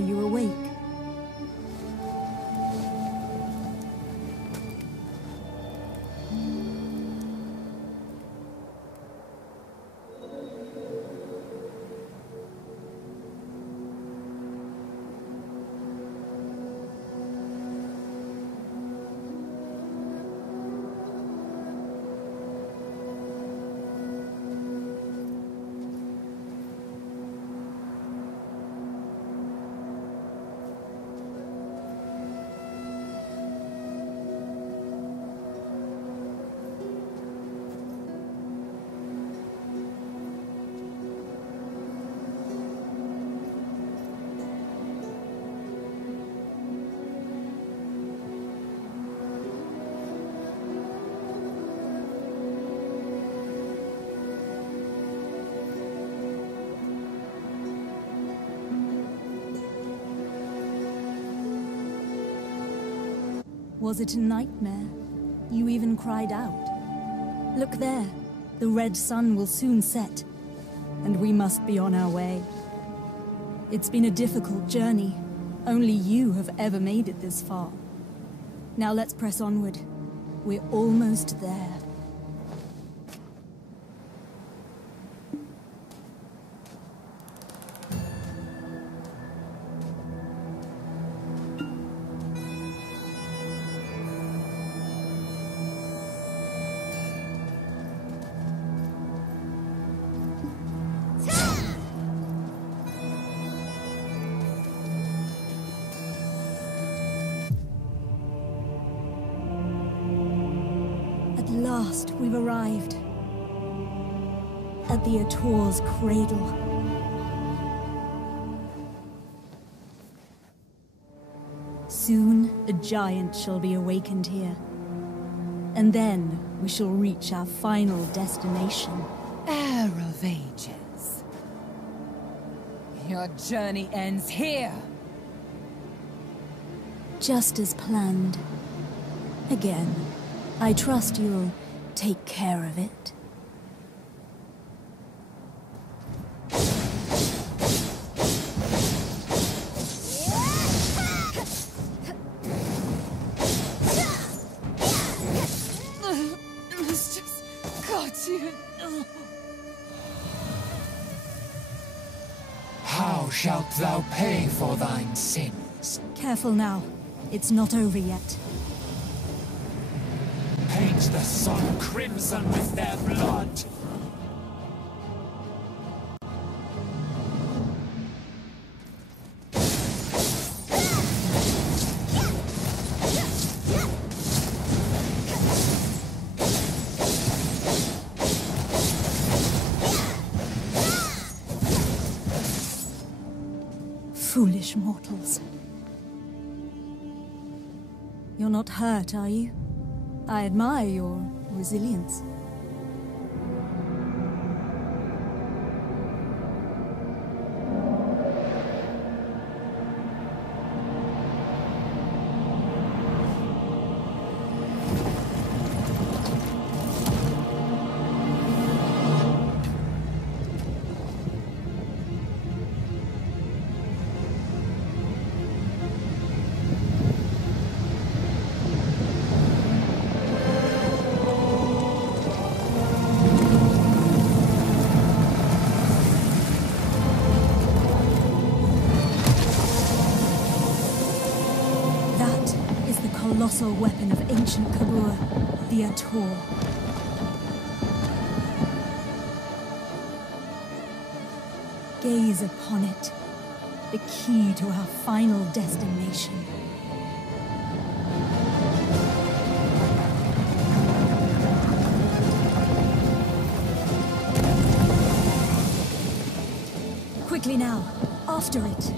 you awake. Was it a nightmare? You even cried out. Look there. The red sun will soon set, and we must be on our way. It's been a difficult journey. Only you have ever made it this far. Now let's press onward. We're almost there. At last, we've arrived. At the Ator's cradle. Soon, a giant shall be awakened here. And then, we shall reach our final destination. Heir of Ages. Your journey ends here! Just as planned. Again. I trust you'll take care of it. It's just got you. How shalt thou pay for thine sins? Careful now. It's not over yet. Paint the sun crimson with their blood! Foolish mortals. You're not hurt, are you? I admire your resilience. Colossal weapon of ancient Kabur, the Ator. Gaze upon it, the key to our final destination. Quickly now, after it.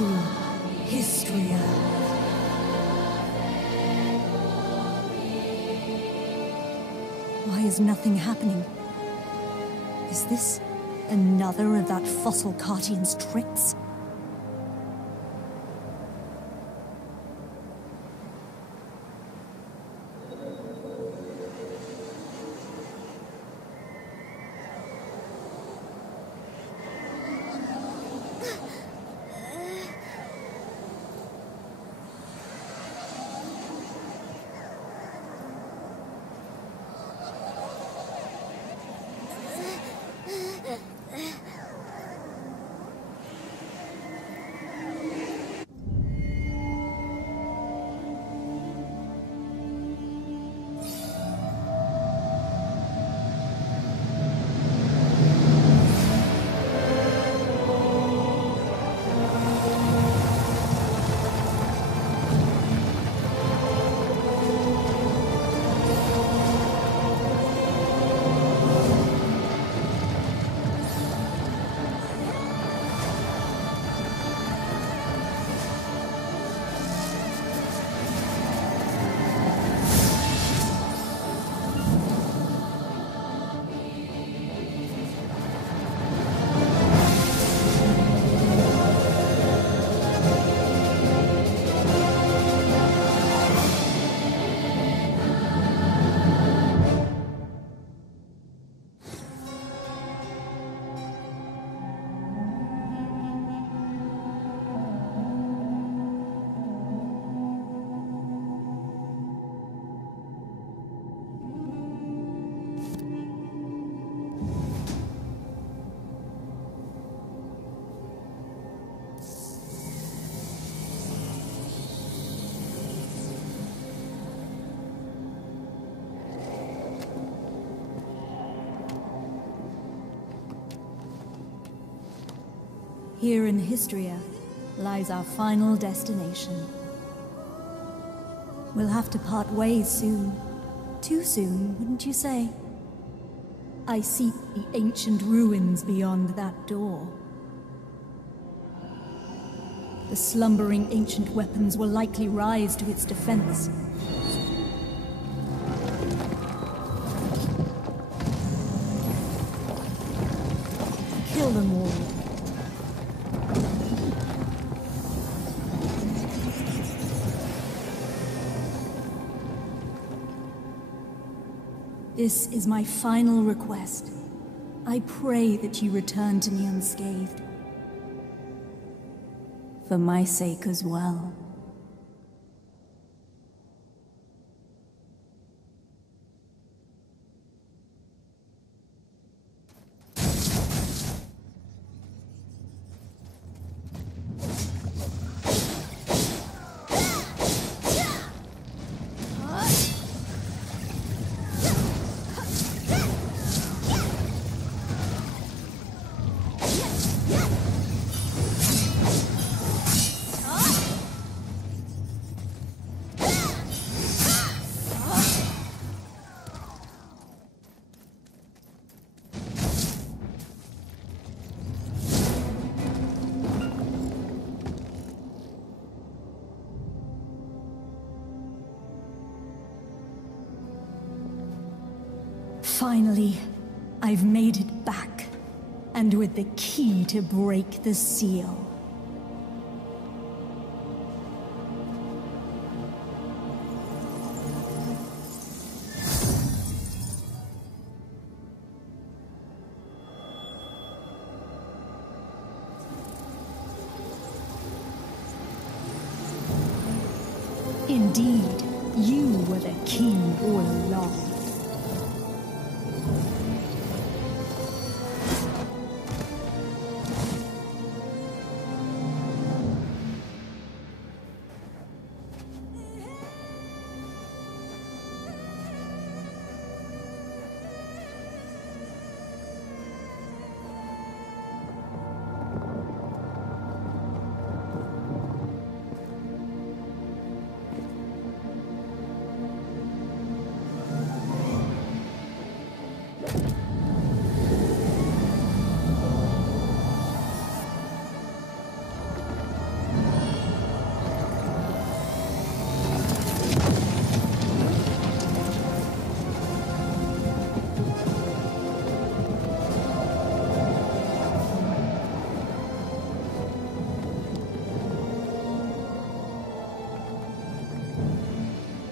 to Histria. Why is nothing happening? Is this another of that fossil Cartian's tricks? Here in Histria lies our final destination. We'll have to part ways soon. Too soon, wouldn't you say? I seek the ancient ruins beyond that door. The slumbering ancient weapons will likely rise to its defense. Kill them all. This is my final request. I pray that you return to me unscathed. For my sake as well. Finally, I've made it back, and with the key to break the seal. Indeed, you were the key all along.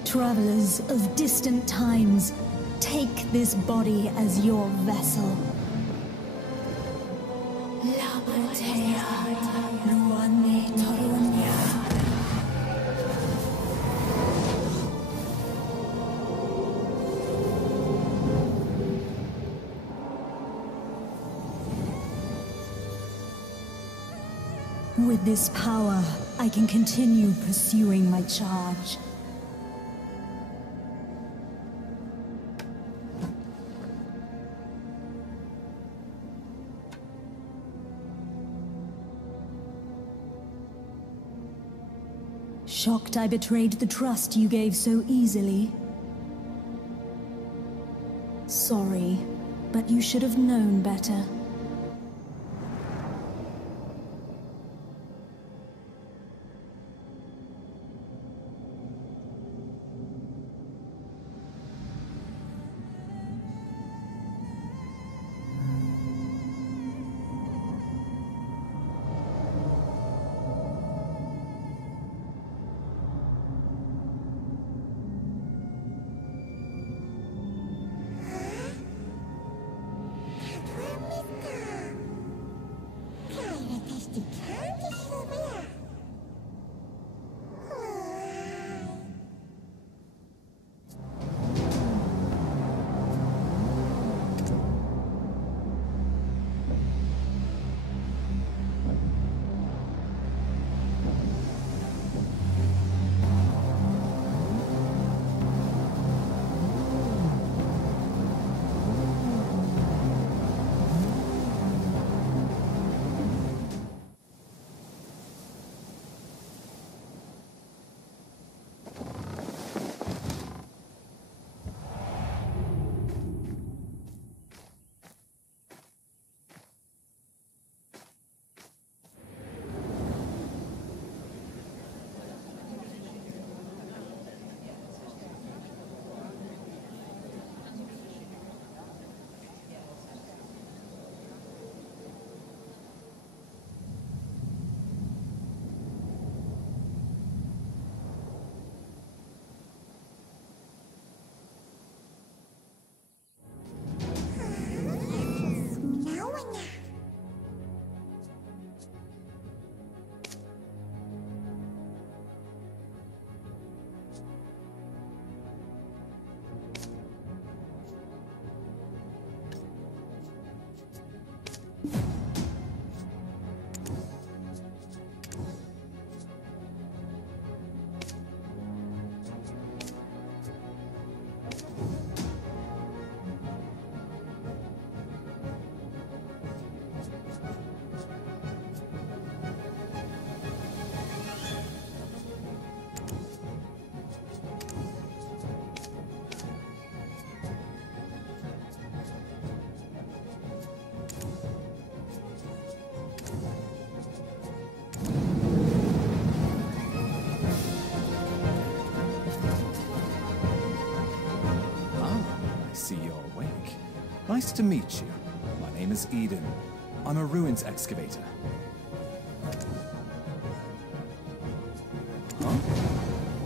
Travelers of distant times, take this body as your vessel. With this power, I can continue pursuing my charge. Shocked I betrayed the trust you gave so easily. Sorry, but you should have known better. Nice to meet you. My name is Eden. I'm a ruins excavator. Huh?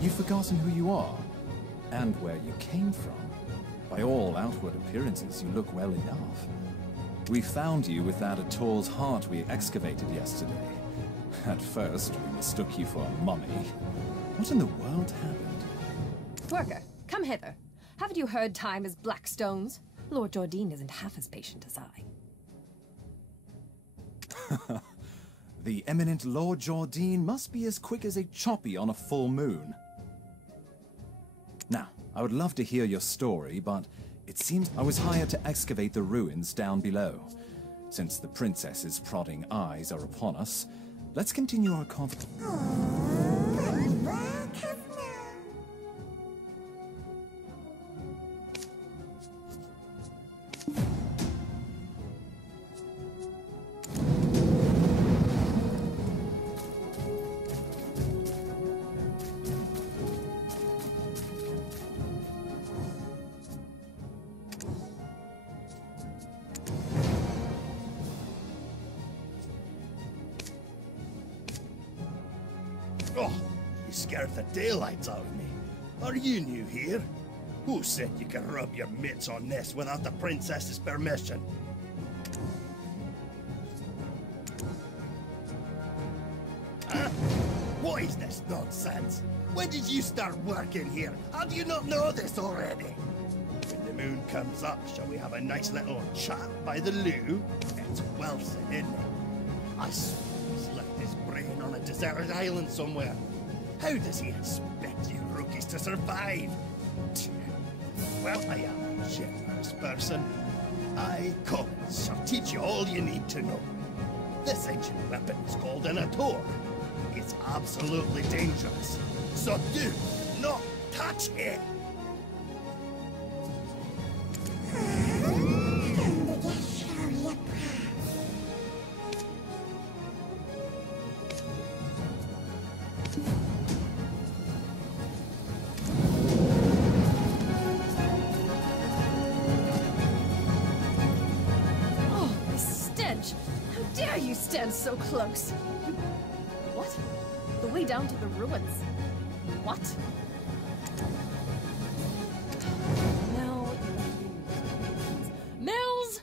You've forgotten who you are, and where you came from. By all outward appearances, you look well enough. We found you with that Ator's heart we excavated yesterday. At first, we mistook you for a mummy. What in the world happened? Worker, come hither. Haven't you heard time is black stones? Lord Jardine isn't half as patient as I. The eminent Lord Jardine must be as quick as a choppy on a full moon. Now, I would love to hear your story, but it seems I was hired to excavate the ruins down below. Since the princess's prodding eyes are upon us, let's continue our conversation. Oh, you scared the daylights out of me. Are you new here? Who said you can rub your mitts on this without the princess's permission? Huh? What is this nonsense? When did you start working here? How do you not know this already? When the moon comes up, shall we have a nice little chat by the loo? It's well said, isn't it? I swear he's left his brain on a deserted island somewhere. How does he expect you rookies to survive? Well, I am a generous person. I, Collins, shall teach you all you need to know. This ancient weapon is called an ator. It's absolutely dangerous, so do not touch it! Oh, this stench! How dare you stand so close? What? The way down to the ruins? What? No. Mills!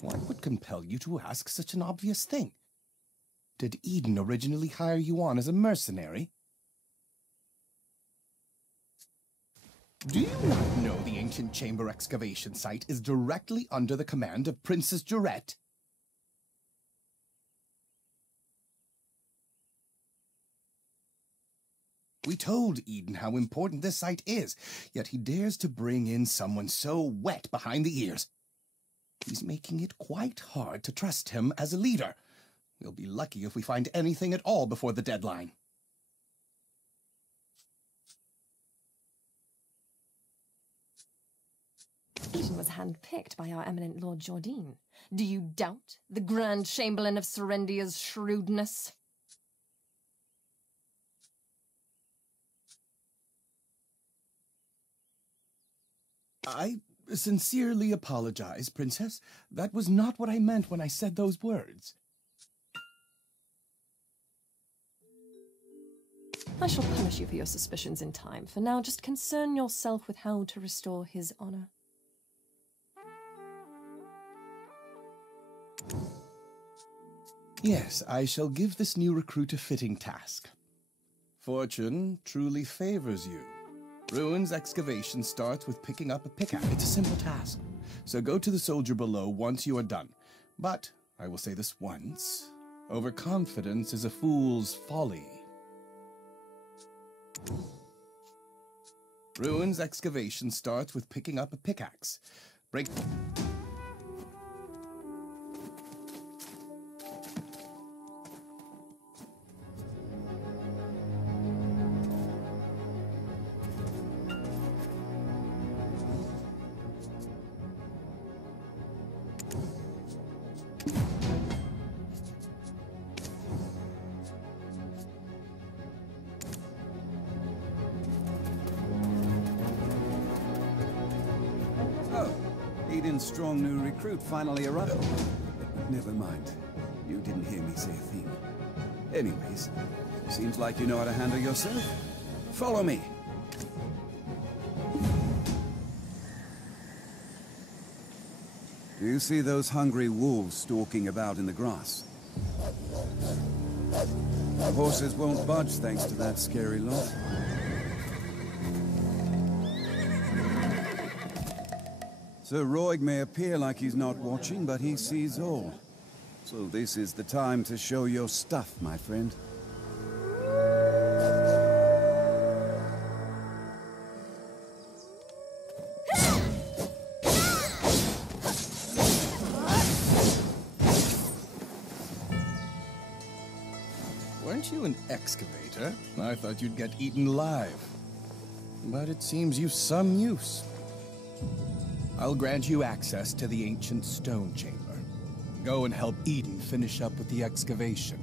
What would compel you to ask such an obvious thing? Did Eden originally hire you on as a mercenary? Do you not know the ancient chamber excavation site is directly under the command of Princess Jarette? We told Eden how important this site is, yet he dares to bring in someone so wet behind the ears. He's making it quite hard to trust him as a leader. We'll be lucky if we find anything at all before the deadline. Eden was handpicked by our eminent Lord Jordine. Do you doubt the Grand Chamberlain of Serendia's shrewdness? I sincerely apologize, Princess. That was not what I meant when I said those words. I shall punish you for your suspicions in time. For now, just concern yourself with how to restore his honor. Yes, I shall give this new recruit a fitting task. Fortune truly favors you. Ruins excavation starts with picking up a pickaxe. It's a simple task, so go to the soldier below once you are done. But, I will say this once, overconfidence is a fool's folly. Ruins excavation starts with picking up a pickaxe. Break... Eden's strong new recruit finally arrived. Never mind. You didn't hear me say a thing. Anyways, seems like you know how to handle yourself. Follow me. Do you see those hungry wolves stalking about in the grass? The horses won't budge thanks to that scary lot. Sir Roig may appear like he's not watching, but he sees all. So this is the time to show your stuff, my friend. Weren't you an excavator? I thought you'd get eaten alive. But it seems you've some use. I'll grant you access to the ancient stone chamber. Go and help Eden finish up with the excavation.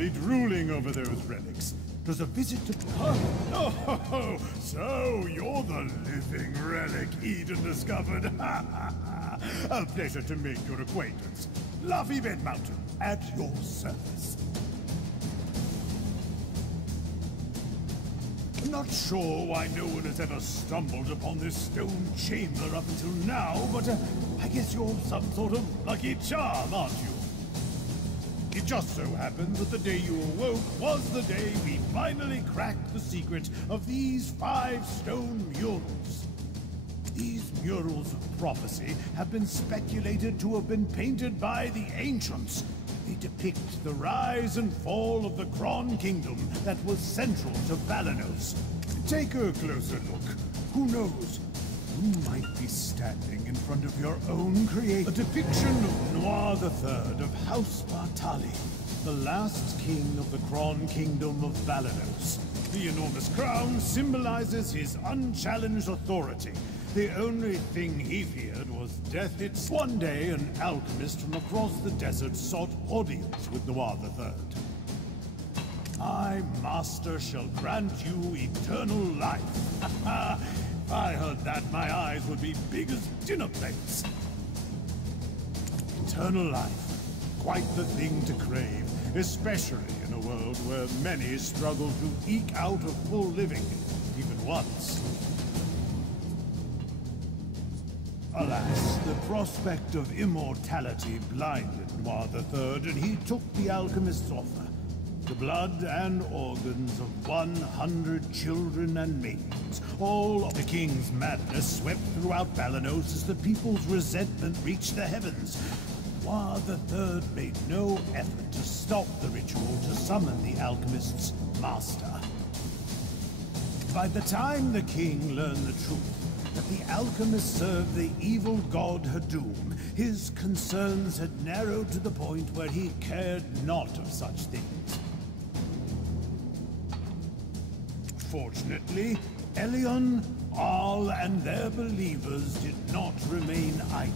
silently drooling over those relics. It was a visit to... Oh, so you're the living relic Eden discovered. A pleasure to make your acquaintance. Luffy Bed Mountain, at your service. I'm not sure why no one has ever stumbled upon this stone chamber up until now, but I guess you're some sort of lucky charm, aren't you? It just so happened that the day you awoke was the day we finally cracked the secret of these 5 stone murals. These murals of prophecy have been speculated to have been painted by the ancients. They depict the rise and fall of the Kron Kingdom that was central to Valanos. Take a closer look. Who knows? You might be standing in front of your own creation. A depiction of Noir III of House Bartali, the last king of the Kron Kingdom of Valanos. The enormous crown symbolizes his unchallenged authority. The only thing he feared was death itself. One day, an alchemist from across the desert sought audience with Noir III. My master shall grant you eternal life. If I heard that, my eyes would be big as dinner plates. Eternal life. Quite the thing to crave, especially in a world where many struggle to eke out a full living, even once. Alas, the prospect of immortality blinded Noir III, and he took the alchemist's offer. The blood and organs of 100 children and maidens. All of the king's madness swept throughout Valanos as the people's resentment reached the heavens. Noir III made no effort to stop the ritual to summon the alchemist's master. By the time the king learned the truth, that the alchemist served the evil god Hadum, his concerns had narrowed to the point where he cared not of such things. Fortunately, Elion, Arl, and their believers did not remain idle,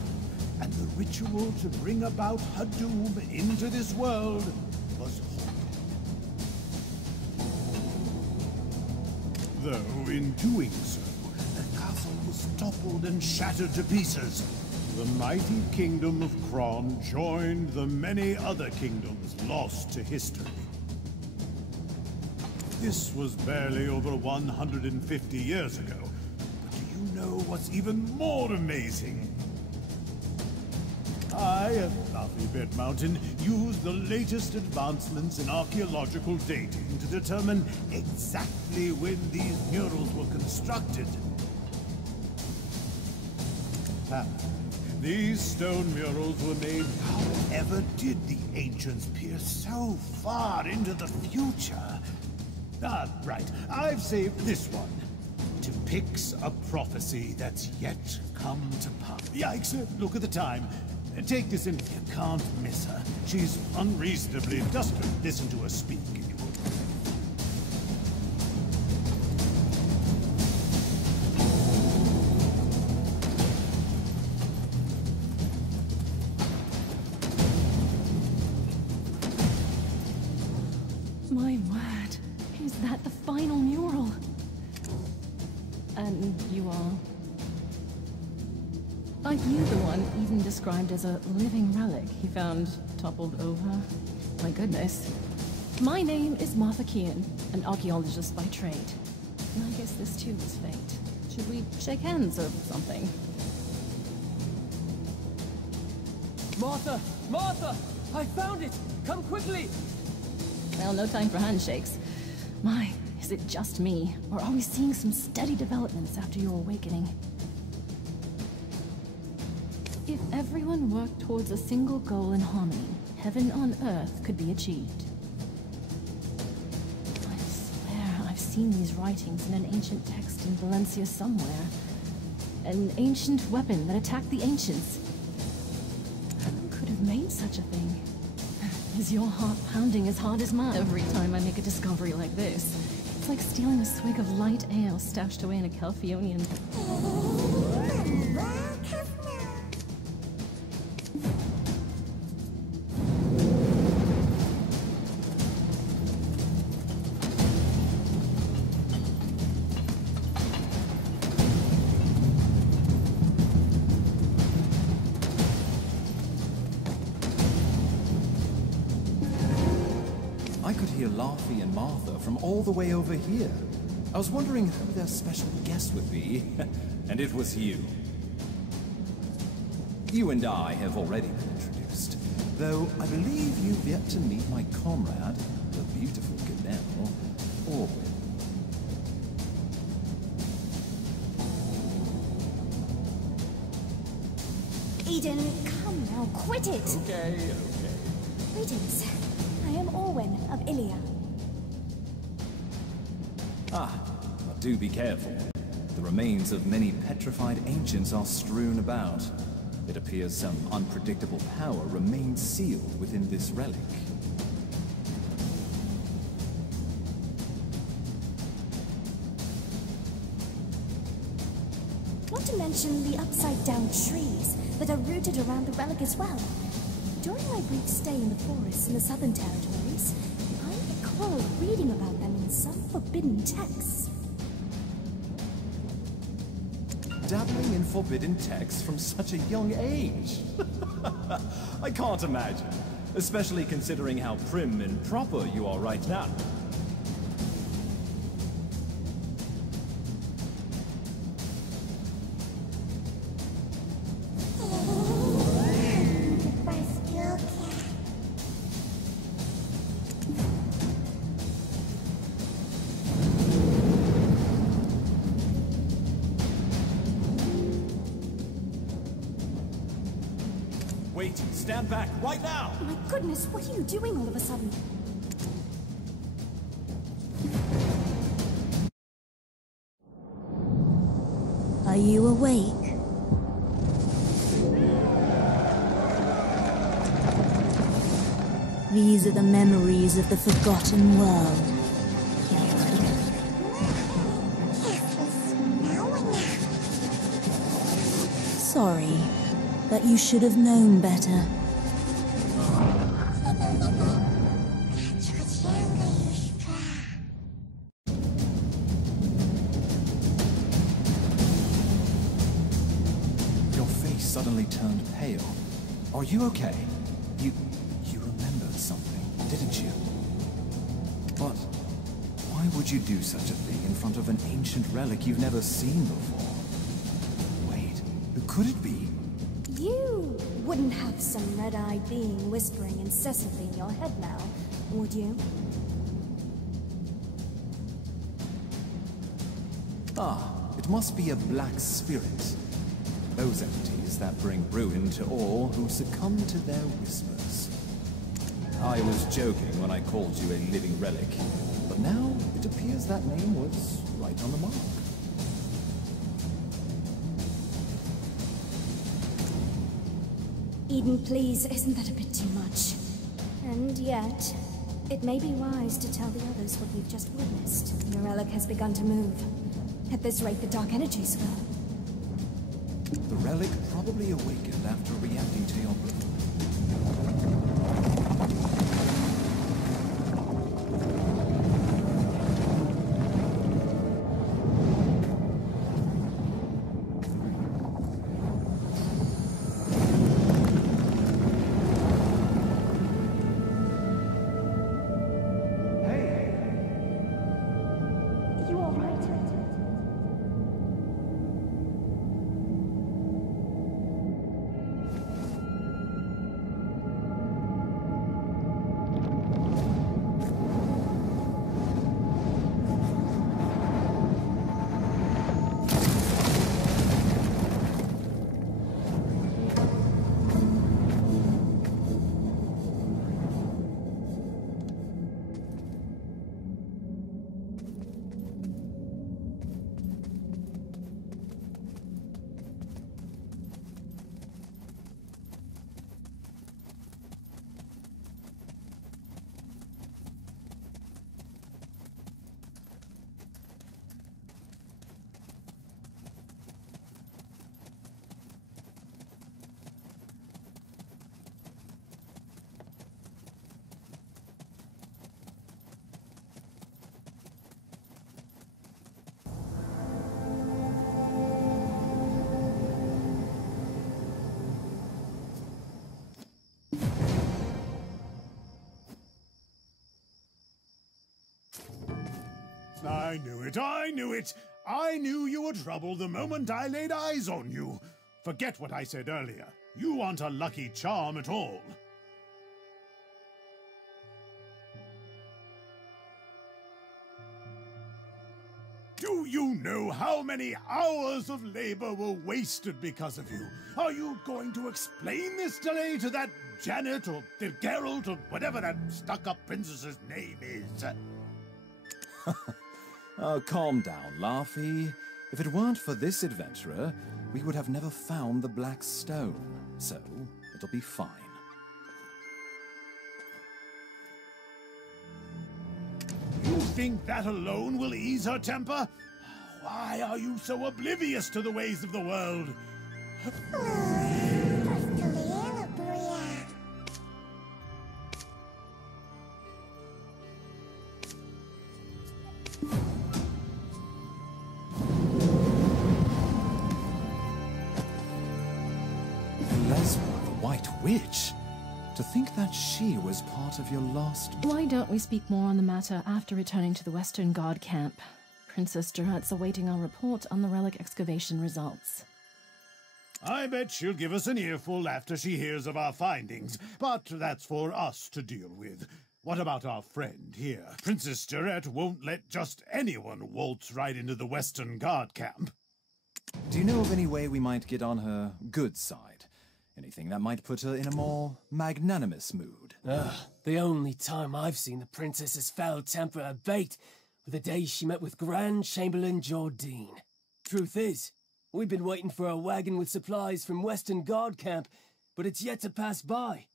and the ritual to bring about Hadum into this world was halted. Though in doing so, the castle was toppled and shattered to pieces. The mighty kingdom of Kron joined the many other kingdoms lost to history. This was barely over 150 years ago. But do you know what's even more amazing? I, at Luffy Bed Mountain, used the latest advancements in archaeological dating to determine exactly when these murals were constructed. These stone murals were made. However did the ancients peer so far into the future? Ah, right. I've saved this one. Depicts a prophecy that's yet come to pass. Yikes, look at the time. Take this in. You can't miss her. She's unreasonably industrial. Listen to her speak. My word. Is that the final mural? And you are? Are you the one Eden described as a living relic he found toppled over? My goodness. My name is Martha Kean, an archaeologist by trade. And I guess this too was fate. Should we shake hands or something? Martha! Martha! I found it! Come quickly! Well, no time for handshakes. My, is it just me? Or are we seeing some steady developments after your awakening? If everyone worked towards a single goal in harmony, heaven on earth could be achieved. I swear I've seen these writings in an ancient text in Valencia somewhere. An ancient weapon that attacked the ancients. Who could have made such a thing? Is your heart pounding as hard as mine every time I make a discovery like this? It's like stealing a swig of light ale stashed away in a Calphionian. hear Laffy and Martha from all the way over here. I was wondering who their special guest would be, and it was you. You and I have already been introduced, though I believe you've yet to meet my comrade, the beautiful Ganel, Orwin. Eden, come now, quit it! Okay. Greetings. I am Orwin of Ilia. But do be careful. The remains of many petrified ancients are strewn about. It appears some unpredictable power remains sealed within this relic. Not to mention the upside-down trees that are rooted around the relic as well. During my brief stay in the forests in the Southern Territories, I recall reading about them in some forbidden texts. Dabbling in forbidden texts from such a young age? I can't imagine, especially considering how prim and proper you are right now. Wait, stand back right now! My goodness, what are you doing all of a sudden? Are you awake? These are the memories of the forgotten world. Sorry, but you should have known better. Your face suddenly turned pale. Are you okay? You remembered something, didn't you? But why would you do such a thing in front of an ancient relic you've never seen before? Wait, who could it be? You wouldn't have some red-eyed being whispering incessantly in your head now, would you? It must be a black spirit. Those entities that bring ruin to all who succumb to their whispers. I was joking when I called you a living relic, but now it appears that name was right on the mark. Eden, please, isn't that a bit too much? And yet, it may be wise to tell the others what you've just witnessed. Your relic has begun to move. At this rate, the dark energies will. The relic probably awakened after reacting to your blow. You all right? I knew it, I knew it! I knew you were trouble the moment I laid eyes on you. Forget what I said earlier. You aren't a lucky charm at all. Do you know how many hours of labor were wasted because of you? Are you going to explain this delay to that Janet or Geralt or whatever that stuck-up princess's name is? Oh, calm down, Laufey. If it weren't for this adventurer, we would have never found the Black Stone. So, it'll be fine. You think that alone will ease her temper? Why are you so oblivious to the ways of the world? Lesbra, the White Witch? To think that she was part of your lost... Why don't we speak more on the matter after returning to the Western Guard camp? Princess Durat's awaiting our report on the relic excavation results. I bet she'll give us an earful after she hears of our findings, but that's for us to deal with. What about our friend here? Princess Durat won't let just anyone waltz right into the Western Guard camp. Do you know of any way we might get on her good side? Anything that might put her in a more magnanimous mood? The only time I've seen the princess's foul temper abate were the day she met with Grand Chamberlain Jordine. Truth is, we've been waiting for a wagon with supplies from Western Guard camp, but it's yet to pass by.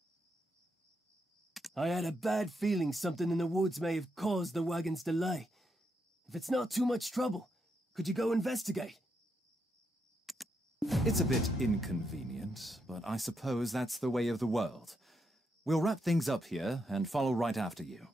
I had a bad feeling something in the woods may have caused the wagon's delay. If it's not too much trouble, could you go investigate? It's a bit inconvenient, but I suppose that's the way of the world. We'll wrap things up here and follow right after you.